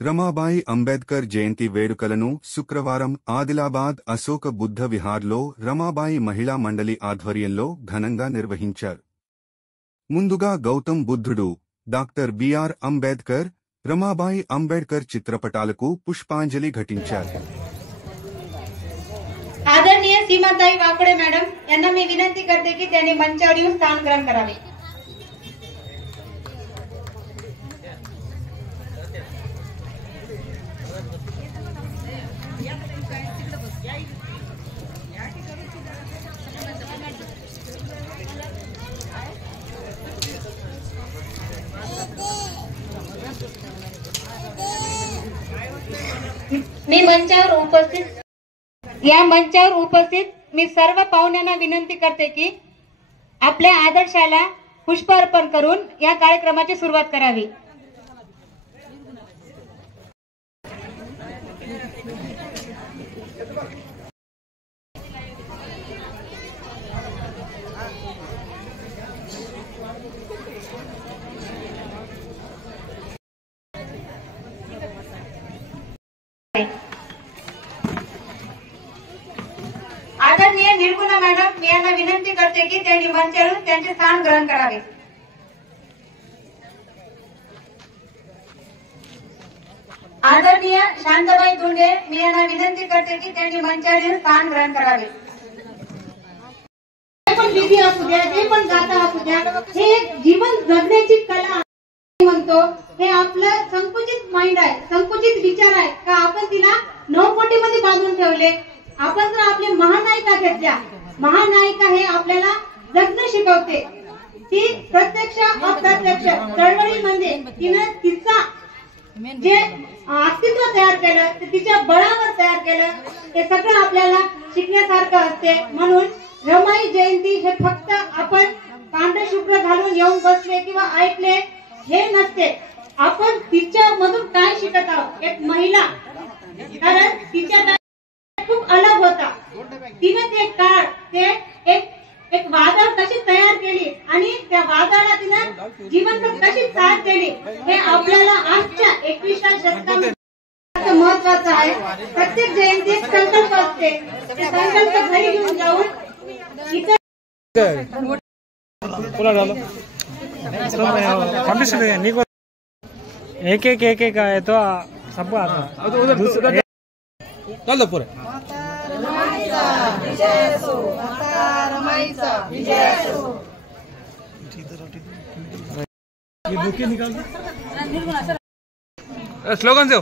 రమాబాయి అంబేద్కర్ జయంతి వేడుకలను శుక్రవారం ఆదిలాబాద్ అశోక బుద్ధ విహార్లో రమాబాయి మహిళా మండలి ఆధ్వర్యంలో ఘనంగా నిర్వహించారు. ముందుగా గౌతమ్ బుద్ధుడు, డాక్టర్ బిఆర్ అంబేద్కర్, रमाबाई अंबेडकर चित्रपटाలకు पुष्पांजलि घटिंचाరు. आदरणीय सीमाताई वाकडे मॅडम यांना मी विनंती करते की त्यांनी मंचावर येऊन स्थान ग्रहण करावे. या मंचावर उपस्थित मी सर्व पाहुण्यांना विनंती करते की आपल्या आदर्शाला पुष्प अर्पण करून या कार्यक्रमाची सुरुवात करावी. आदरणीय निर्गुणा मॅडम मी यांना विनंती करते की त्यांनी मंचावरून त्यांचे स्थान ग्रहण करावे. आदरणीय शांताबाई धोंडे मी यांना विनंती करते की त्यांनी मंचावर येऊन स्थान ग्रहण करावे. पण विधी असू द्या, ते पण गाता असू द्या, हे जीवन जगण्याची कला म्हणतो. हे आपलं संकुचित माइंड आहे, संकुचित विचार आहे का आपण तिला नौकोटीमध्ये बांधून ठेवले. आपण जर आपली महानायिका घेतल्या, महानायिका हे आपल्याला जगणं शिकवते. ती प्रत्यक्ष अप्रत्यक्ष चळवळीमध्ये तिनं तिचा जे अस्तित्व तयार केलं ते तिच्या बळावर तयार केलं. हे सगळं आपल्याला शिकण्यासारखं असते. म्हणून रमाई जयंती हे फक्त आपण पांढरे शुभ्र घालून येऊन बसले किंवा ऐकले हे नसते. आपण तिच्या मधून काय शिकत आहोत. एक महिला, कारण तिच्या खूप अलग होता. तिने ते काळ ते एक वादळ कशी तयार केली आणि त्या वादळाला तिने जिवंत कशी साथ दिली हे आपल्याला आजच्या 21व्या शतकात महत्वाचं आहे. प्रत्येक जयंतीत संकल्प असते. ते संकल्प घरी घेऊन जाऊन एक है तो सबको आता चल पूरे ये बुके निकाल स्लोगन से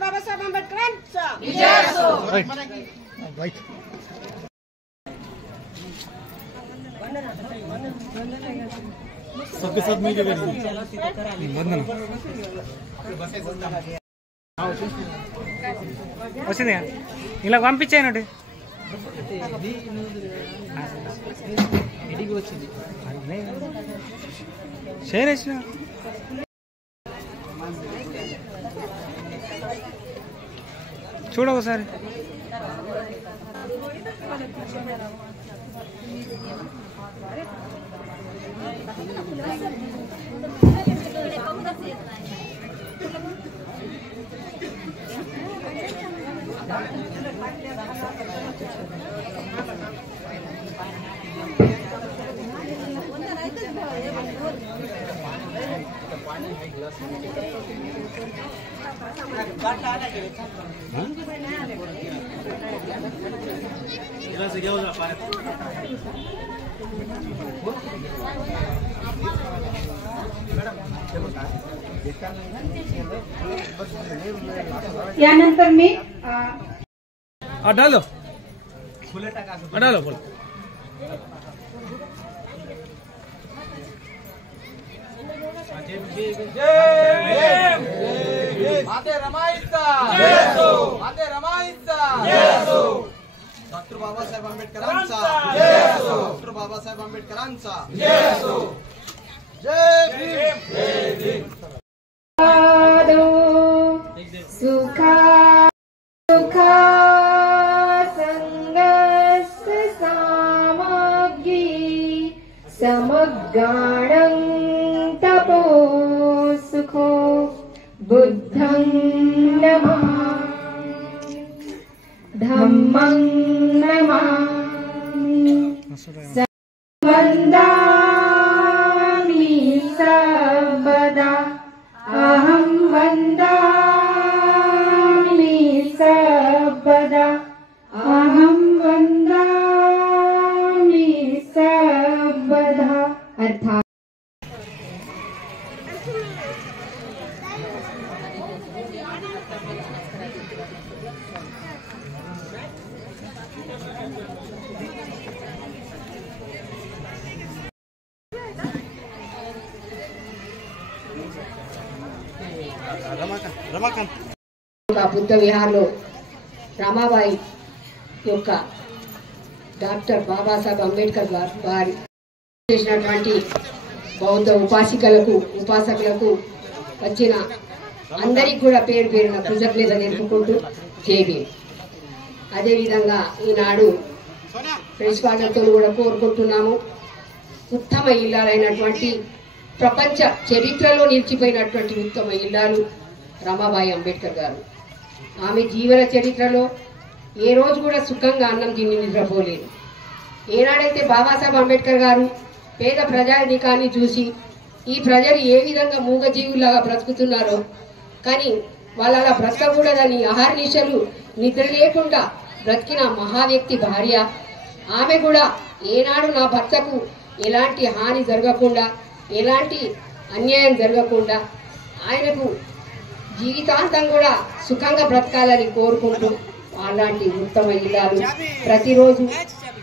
बाबासाहेब आंबेडकरांचा सबके साथ मिलकर वंदना వచ్చింది ఇలా పంపించానండి షేర్ చేసిన చూడ ఒకసారి यानंतर मी डालो डालो बोल माते रमाईचा माते रमाईचा डॉक्टर बाबासाहेब आंबेडकरांचा डॉक्टर बाबासाहेब आंबेडकरांचा जय भीम. सुखा सुखा संगस सा समगाणं तपो सुखो बुद्धं नमामि धम्मं नमामि वन्दामि सर्वदा अहं वन्दामि सर्वदा अहं वन्दामि सर्वदा अर्थात బుద్ధ విహార్లో రమాబాయి యొక్క డాక్టర్ బాబాసాహెబ్ అంబేద్కర్ వారి చేసినటువంటి బౌద్ధ ఉపాసకులకు వచ్చిన అందరికి కూడా పేరు పేరున కృతజ్ఞత తెలుపుకుంటూ జేబీ. అదేవిధంగా ఈనాడు ప్రిన్సిపాల్తో కూడా కోరుకుంటున్నాము, ఉత్తమ ఇల్లాలైనటువంటి ప్రపంచ చరిత్రలో నిలిచిపోయినటువంటి ఉత్తమ ఇల్లాలు రమాబాయి అంబేద్కర్ గారు. ఆమె జీవన చరిత్రలో ఏ రోజు కూడా సుఖంగా అన్నం తిని నిద్రపోలేదు. ఏనాడైతే బాబాసాహెబ్ అంబేద్కర్ గారు పేద ప్రజానీకాన్ని చూసి ఈ ప్రజలు ఏ విధంగా మూగజీవులాగా బ్రతుకుతున్నారో, కానీ వాళ్ళు అలా బ్రతకకూడదని అహర్నిశలు నిద్ర లేకుండా బ్రతికిన మహావ్యక్తి భార్య. ఆమె కూడా ఏనాడు నా భర్తకు ఎలాంటి హాని జరగకుండా, ఎలాంటి అన్యాయం జరగకుండా ఆయనకు జీవితాంతం కూడా సుఖంగా బ్రతకాలని కోరుకుంటూ అలాంటి ఉత్తమ ఇల్లాలు ప్రతిరోజు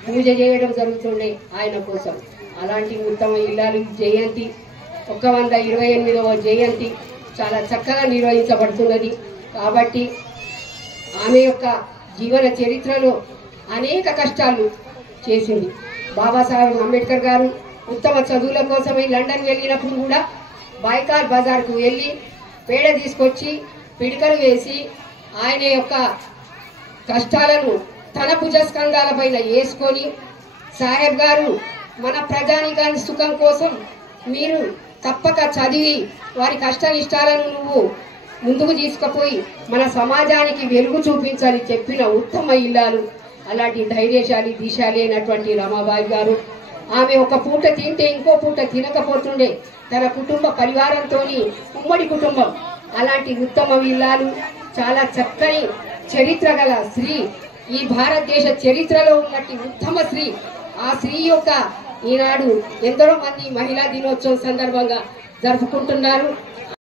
పూజ చేయడం జరుగుతుండే ఆయన కోసం. అలాంటి ఉత్తమ ఇల్లాలు జయంతి 128వ జయంతి చాలా చక్కగా నిర్వహించబడుతున్నది. కాబట్టి ఆమె యొక్క జీవన చరిత్రలో అనేక కష్టాలు చేసింది. బాబాసాహెబ్ అంబేద్కర్ గారు ఉత్తమ చదువుల కోసమై లండన్ వెళ్ళినప్పుడు కూడా బాయ్కార్ బజార్కు వెళ్ళి పేడ తీసుకొచ్చి పిడికలు వేసి ఆయన యొక్క కష్టాలను తన భుజస్కంధాల పైన వేసుకొని, సాహెబ్ గారు మన ప్రజానికాని సుఖం కోసం మీరు తప్పక చదివి వారి కష్టనిష్టాలను నువ్వు ముందుకు తీసుకుపోయి మన సమాజానికి వెలుగు చూపించాలని చెప్పిన ఉత్తమ ఇల్లాలు. అలాంటి ధైర్యశాలి దిశాలి అయినటువంటి రమాబాయి గారు. ఆమె ఒక పూట తింటే ఇంకో పూట తినకపోతుండే, తన కుటుంబ పరివారంతో ఉమ్మడి కుటుంబం. అలాంటి ఉత్తమ ఇల్లాలు, చాలా చక్కని చరిత్ర గల స్త్రీ, ఈ భారతదేశ చరిత్రలో ఉన్నట్టు ఉత్తమ స్త్రీ. ఆ స్త్రీ యొక్క ఈనాడు ఎందరో మంది మహిళా దినోత్సవం సందర్భంగా జరుపుకుంటున్నారు.